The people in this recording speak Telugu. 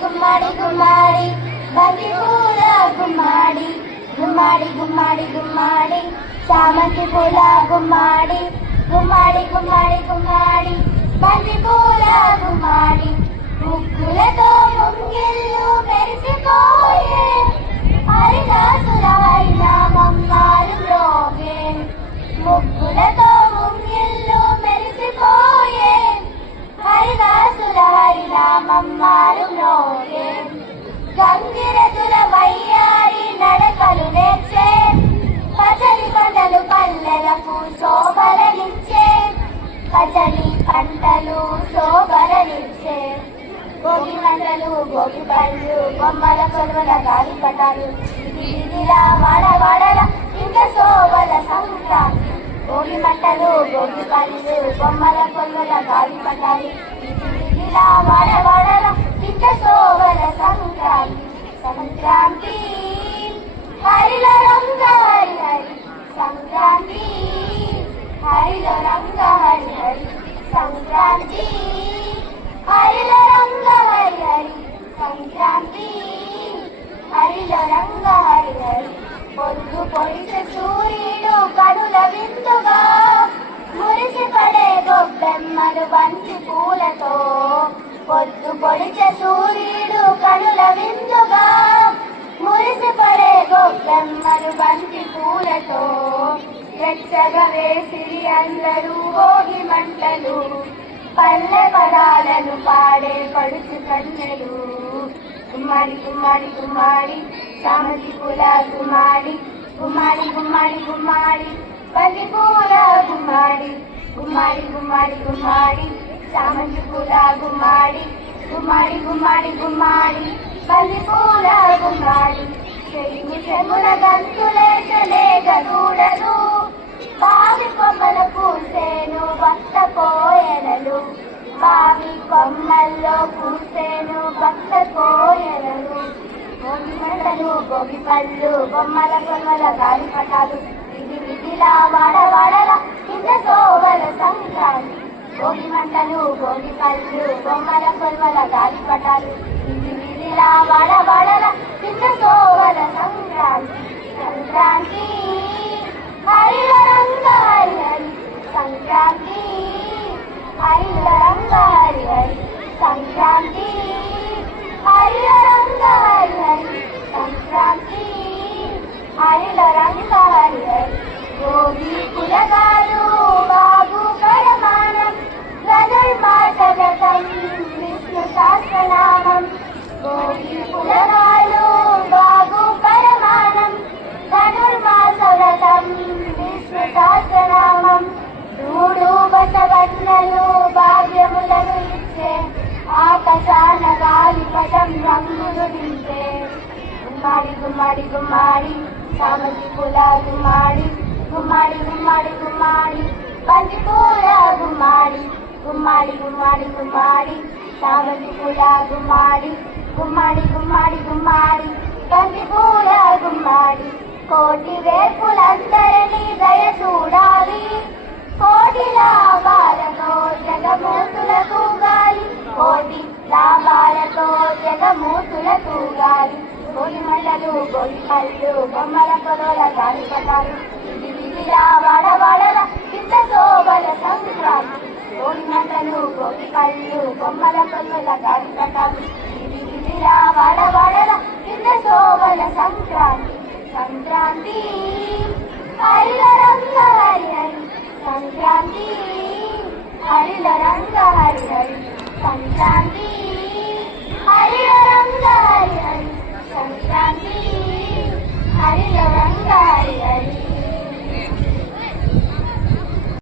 గుమ్మడి గుమ్మడి బంతి పూల గుమ్మడి గుమ్మడి గుమ్మడి గుమ్మడి చామంతి పూల గుమ్మడి గుమ్మడి గుమ్మడి గుమ్మడి బంతి పూల గుమ్మడి ముగ్గులతో ముంగిళ్ళు మెరిసిపోయే హరిదాసుల హరినామం మారుమ్రోగే ముగ్గులతో ముంగిళ్ళు మెరిసిపోయే హరిదాసుల హరినామం మారుమ్రోగే గంగిరెద్దుల వయ్యారి నడకలు నేర్చే పచలి పంటలు పల్లెలకు శోభలనిచ్చే పచలి పంటలు శోభలనిచ్చే భోగి మంటలు భోగి పళ్ళు బొమ్మల కొలువల గాలి పటాలు వీధిలా వాడవాడల ఇంత శోభల సంక్రాంతి భోగి మంటలు భోగి పళ్ళు బొమ్మల కొలువల గాలి పటాలు వీధిలా వాడవాడల ఇంత శోభల సంక్రాంతి సంక్రాంతి హరిల రంగ హరి హరి సంక్రాంతి హరిల రంగ హరి హరి సంక్రాంతి హరిల రంగ హరి హరి సంక్రాంతి హరిల రంగ హరి హరి పొద్దు పొడిసే సూర్యుడు కనుల విందుగా మురిసి పడే గొబ్బెమ్మలు బంతి పూలతో పొద్దు పొడిచే సూర్యుడు కనుల విందుగా మురిసి పడే గొబ్బెమ్మలు బంతి పూలతో వెచ్చగా వేసిరి అందరూ భోగి మంటలు పల్లె పదాలను పాడే పడుచు కన్నెలు గుమ్మడి గుమ్మడి గుమ్మడి చామంతి పూల గుమ్మడి గుమ్మడి గుమ్మడి గుమ్మడి బంతి పూల గుమ్మడి గుమ్మడి గుమ్మడి గుమ్మడి చామంతి పూల గుమ్మడి గుమ్మడి గుమ్మడి గుమ్మడి బంతి పూల గుమ్మడి చెరుగు చెముల గంతులేసలే గరుడలు బావి కొమ్మల పూసేను భక్త కోయలలు బావి కొమ్మల్లో పూసేను భక్త కోయలలు భోగి మంటలు భోగి పళ్ళు బొమ్మల కొమ్మల గాలి పటాలు విధి విధిలా వాడవాడల ఇంత శోభల సంక్రాంతి భోగి మంటలు భోగి పళ్ళు బొమ్మల కొమ్మల గాలి పటాలు విధి విధిలా వాడవాడల ఇంత శోభల సంక్రాంతి సంక్రాంతి హరిల రంగ హరి హరి సంక్రాంతి హరిల రంగ హరి హరి సంక్రాంతి హరిల రంగ హరి హరి సంక్రాంతి హరిల రంగ హరి హరి భోగి కులగాలు బాగు పరమానం ధనుర్మాసగతం విష్ణు సహస్రనామం భోగి కులగాలు బాగు పరమానం ధనుర్మాసవ్రతం విష్ణు సహస్రనామం మూడు బసవన్నలు భాగ్యములను ఇచ్చే ఆకాశాన గాలి పటం రంగులు దింపే గుమ్మడి గుమ్మడి గుమ్మడి చామంతి పూల గుమ్మడి గుమ్మడి గుమ్మడి గుమ్మడి బంతి పూల గుమ్మడి గుమ్మడి గుమ్మడి గుమ్మడి చామంతి పూల గుమ్మడి గుమ్మడి గుమ్మడి గుమ్మడి బంతి పూల గుమ్మడి కోటి వేపులందరినీ దయ చూడాలి కోటి లాభాలతో జగమూతుల తూగాలి కోటి లాభాలతో జగమూతుల తూగాలి భోగి మంటలు భోగి పళ్ళు బొమ్మల కొలల గాలి పటాలు ఇది విధిలా వాడవాడల ఇంత శోభల సంక్రాంతి భోగి మంటలు భోగి పళ్ళు బొమ్మల కొలల గాలి పటాలు ఇది విధిలా వాడవాడల ఇంత